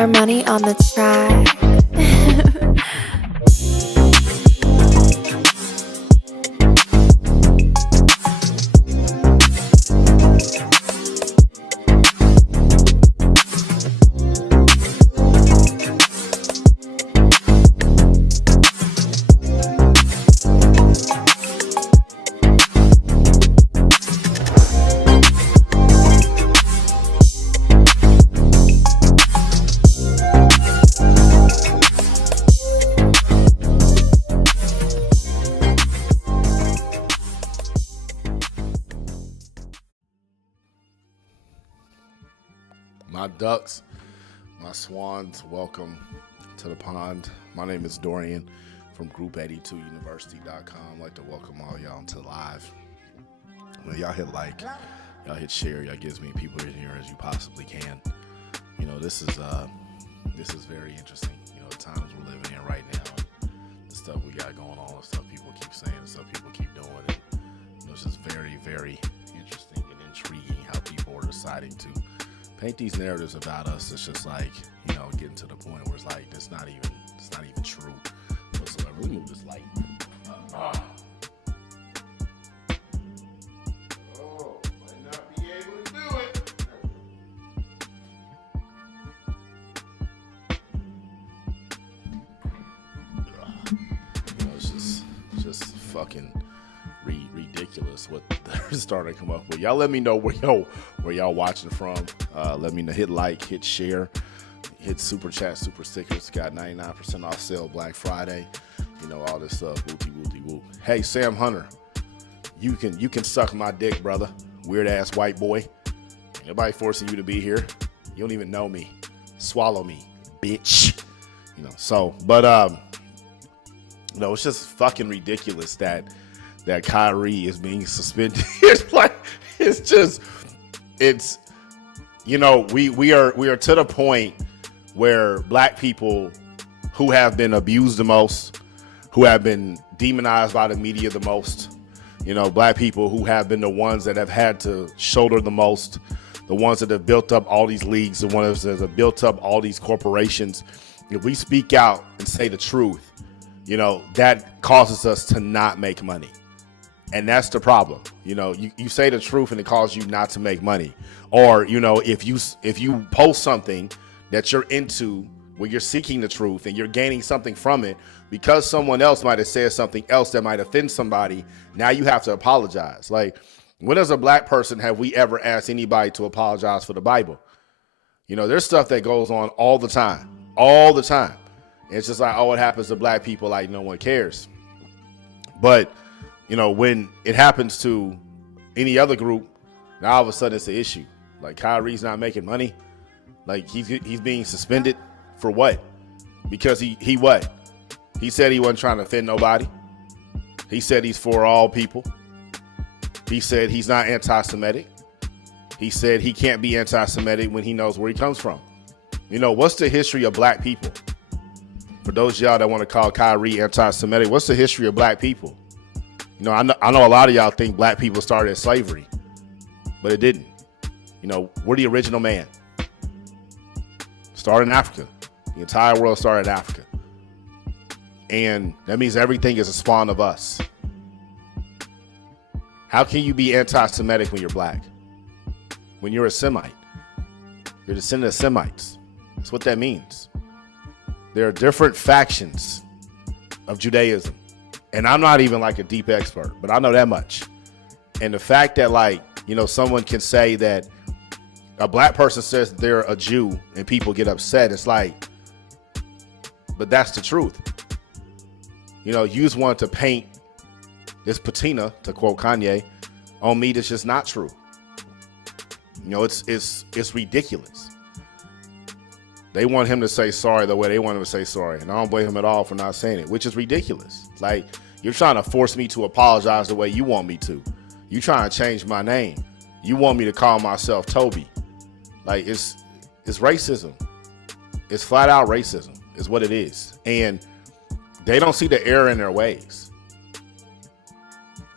More money on the track. My ducks, my swans, welcome to the pond. My name is Dorian from Group82University.com. I'd like to welcome all y'all to live. Well, y'all hit like, y'all hit share, y'all get as many people in here as you possibly can. You know, this is very interesting. You know, the times we're living in right now, the stuff we got going on, the stuff people keep saying, the stuff people keep doing. And, you know, it's just very, very interesting and intriguing how people are deciding to paint these narratives about us. It's just like, you know, getting to the point where it's like it's not even true whatsoever. Let me move this light. Might not be able to do it. You know, it's just fucking ridiculous what they're starting to come up with. Y'all let me know where y'all watching from. Let me know. Hit like, hit share, hit super chat, super stickers. Got 99% off sale Black Friday. You know, all this stuff. Wooty woo. Hey, Sam Hunter, you can suck my dick, brother. Weird ass white boy. Nobody forcing you to be here. You don't even know me. Swallow me, bitch. You know. So, but you know, it's just fucking ridiculous that Kyrie is being suspended. It's you know, we are to the point where black people who have been abused the most, who have been demonized by the media the most, you know, black people who have been the ones that have had to shoulder the most, the ones that have built up all these leagues, the ones that have built up all these corporations. If we speak out and say the truth, you know, that causes us to not make money. And that's the problem. You know, you say the truth and it causes you not to make money. Or, you know, if you post something that you're into where you're seeking the truth and you're gaining something from it, because someone else might have said something else that might offend somebody, now you have to apologize. Like, when as a black person have we ever asked anybody to apologize for the Bible? You know, there's stuff that goes on all the time. And it's just like, oh, it happens to black people, like no one cares. But you know, when it happens to any other group, now all of a sudden it's an issue. Like Kyrie's not making money. Like he's being suspended for what? Because he what? He said he wasn't trying to offend nobody. He said he's for all people. He said he's not anti-Semitic. He said he can't be anti-Semitic when he knows where he comes from. You know, what's the history of black people? For those of y'all that want to call Kyrie anti-Semitic, what's the history of black people? You know, I know a lot of y'all think black people started slavery, but it didn't. You know, we're the original man. Started in Africa. The entire world started in Africa. And that means everything is a spawn of us. How can you be anti-Semitic when you're black? When you're a Semite? You're a descendant of Semites. That's what that means. There are different factions of Judaism. And I'm not even like a deep expert, but I know that much. And the fact that, like, you know, someone can say that a black person says they're a Jew and people get upset. It's like, but that's the truth. You know, you just want to paint this patina, to quote Kanye, on me that's just not true. You know, it's ridiculous. They want him to say sorry the way they want him to say sorry. And I don't blame him at all for not saying it, which is ridiculous. Like, you're trying to force me to apologize the way you want me to. You trying to change my name. You want me to call myself Toby. Like, it's racism. It's flat out racism is what it is. And they don't see the error in their ways.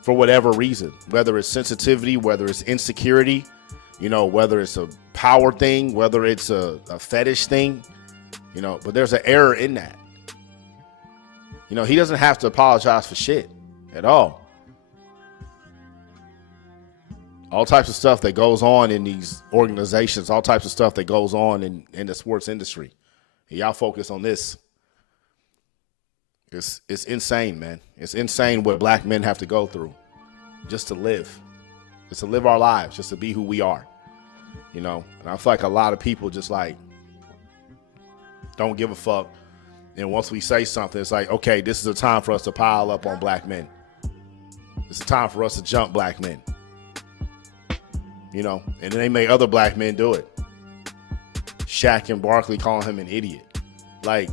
For whatever reason, whether it's sensitivity, whether it's insecurity, you know, whether it's a power thing, whether it's a fetish thing, But there's an error in that. He doesn't have to apologize for shit at all. All types of stuff that goes on in these organizations, all types of stuff that goes on in the sports industry. And y'all focus on this. It's insane, man. It's insane what black men have to go through just to live. Just to live our lives, just to be who we are. And I feel like a lot of people just like don't give a fuck. And once we say something, it's like, okay, this is a time for us to pile up on black men. It's a time for us to jump black men. And then they make other black men do it. Shaq and Barkley calling him an idiot. Like,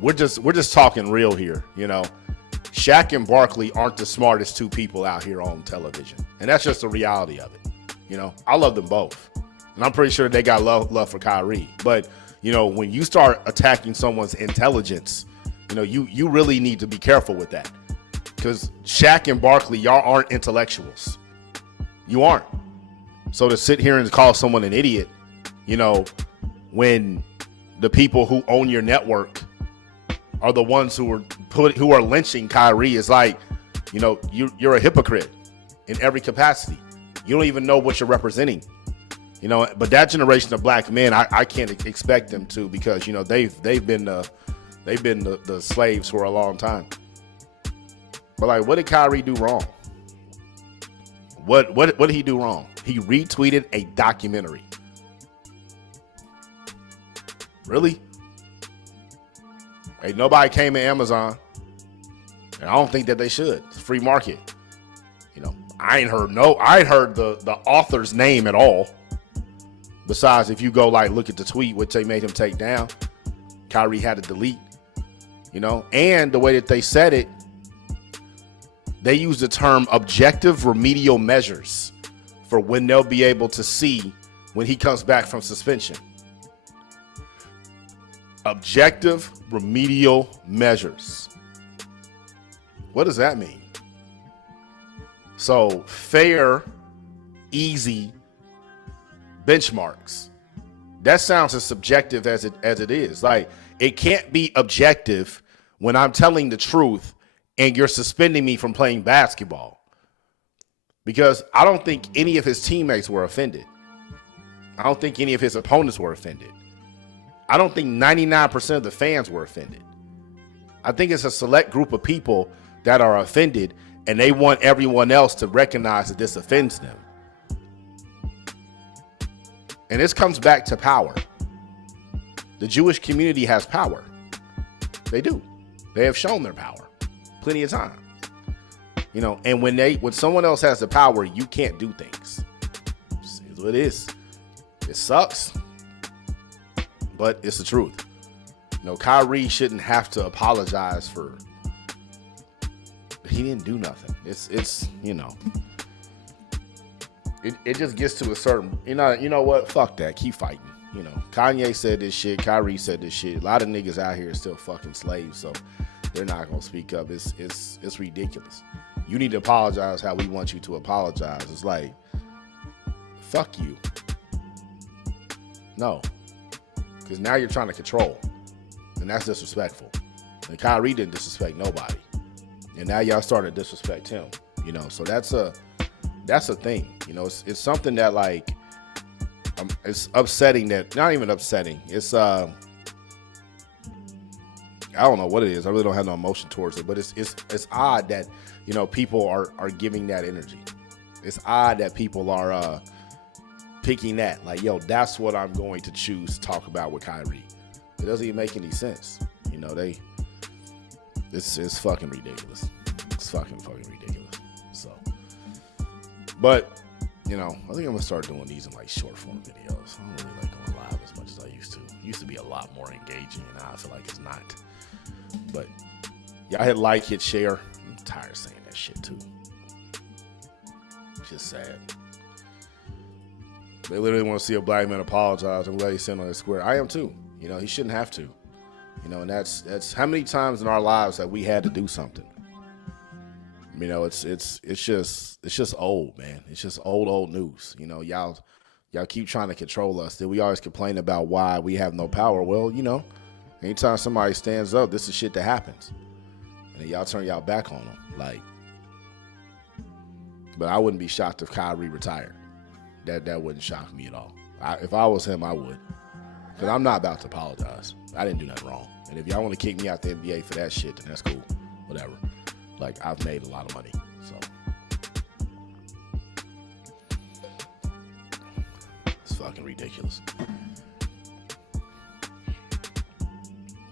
we're just talking real here, Shaq and Barkley aren't the smartest two people out here on television. And that's just the reality of it. I love them both. And I'm pretty sure they got love for Kyrie. But, when you start attacking someone's intelligence, you really need to be careful with that. Because Shaq and Barkley, y'all aren't intellectuals. You aren't. So to sit here and call someone an idiot, when the people who own your network are the ones who are lynching Kyrie, is like, you're a hypocrite in every capacity. You don't even know what you're representing. But that generation of black men, I can't expect them to, because they've been the slaves for a long time. But like, what did Kyrie do wrong? What did he do wrong? He retweeted a documentary. Really? Hey, nobody came to Amazon, and I don't think that they should. It's a free market. I ain't heard the author's name at all. Besides, if you go look at the tweet, which they made him take down, Kyrie had to delete. And the way that they said it, they use the term objective remedial measures for when they'll be able to see when he comes back from suspension. Objective remedial measures. What does that mean? So fair, easy benchmarks. That sounds as subjective as it is. Like, it can't be objective when I'm telling the truth and you're suspending me from playing basketball. Because I don't think any of his teammates were offended. I don't think any of his opponents were offended. I don't think 99% of the fans were offended. I think it's a select group of people that are offended, and they want everyone else to recognize that this offends them. And this comes back to power. The Jewish community has power. They do. They have shown their power plenty of times. And when someone else has the power, you can't do things. It's what it is. It sucks, but it's the truth. Kyrie shouldn't have to apologize for. He didn't do nothing. It's It just gets to a certain, you know what? Fuck that. Keep fighting. Kanye said this shit. Kyrie said this shit. A lot of niggas out here are still fucking slaves, so they're not gonna speak up. It's ridiculous. You need to apologize how we want you to apologize. It's like, fuck you. No, because now you're trying to control, and that's disrespectful. And Kyrie didn't disrespect nobody, and now y'all started to disrespect him. So that's a thing. It's something that it's upsetting. That not even upsetting. It's I don't know what it is. I really don't have no emotion towards it, but it's odd that people are giving that energy. It's odd that people are picking that. That's what I'm going to choose to talk about with Kyrie. It doesn't even make any sense. It's fucking ridiculous. It's fucking ridiculous. So, but I think I'm gonna start doing these in short form videos. I don't really like going live as much as I used to. It used to be a lot more engaging, and now I feel like it's not. But y'all hit like, hit share. I'm tired of saying that shit too. It's just sad. They literally want to see a black man apologize. I'm glad he's sitting on his square. I am too. He shouldn't have to. And that's how many times in our lives that we had to do something. It's just old, man. It's just old news. Y'all Y'all keep trying to control us. Then we always complain about why we have no power. Well, you know, anytime somebody stands up, this is shit that happens. And then y'all turn y'all back on them. Like, but I wouldn't be shocked if Kyrie retired. That wouldn't shock me at all. If I was him, I would. Because I'm not about to apologize. I didn't do nothing wrong. And if y'all want to kick me out the NBA for that shit, then that's cool. Whatever. Like, I've made a lot of money. So it's fucking ridiculous.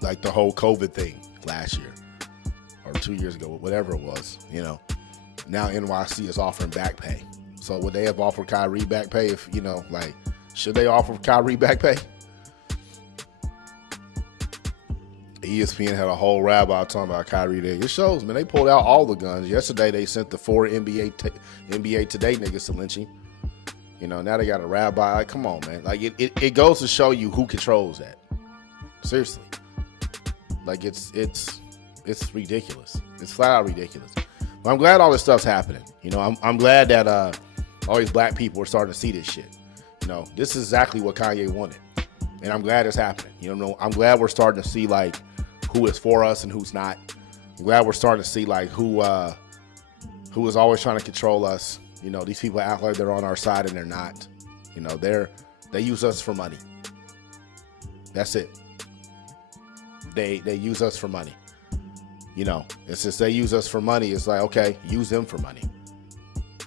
Like the whole COVID thing last year or 2 years ago, whatever it was, you know. Now NYC is offering back pay. So would they have offered Kyrie back pay if, you know, like, should they offer Kyrie back pay? ESPN had a whole rabbi talking about Kyrie there. It shows, man, they pulled out all the guns. Yesterday they sent the 4 NBA Today niggas to lynch him. You know, now they got a rabbi. Like, come on, man. Like, it goes to show you who controls that. Seriously. Like, it's ridiculous. It's flat out ridiculous. But I'm glad all this stuff's happening. You know, I'm glad that all these black people are starting to see this shit. You know, this is exactly what Kanye wanted. And I'm glad it's happening. You know, I'm glad we're starting to see, like, who is for us and who's not. I'm glad we're starting to see, like, who is always trying to control us. You know, these people act like they're on our side and they're not. You know, they use us for money. That's it. They use us for money. You know, and since they use us for money, it's like, okay, use them for money.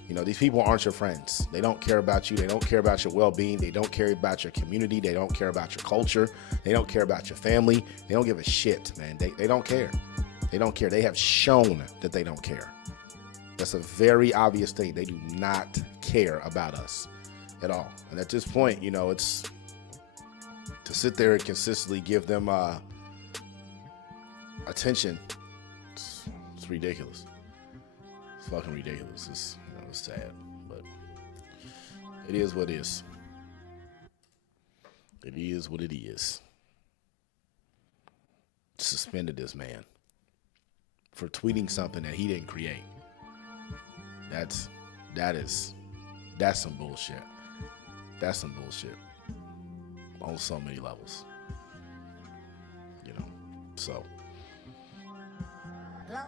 You know, these people aren't your friends. They don't care about you. They don't care about your well-being. They don't care about your community. They don't care about your culture. They don't care about your family. They don't give a shit, man. They don't care. They don't care. They have shown that they don't care. That's a very obvious thing. They do not care about us at all. And at this point, you know, it's to sit there and consistently give them attention. It's ridiculous. It's fucking ridiculous. It's sad, but it is what it is. It is what it is. Suspended this man for tweeting something that he didn't create. That's some bullshit. That's some bullshit on so many levels. You know, so. Hello?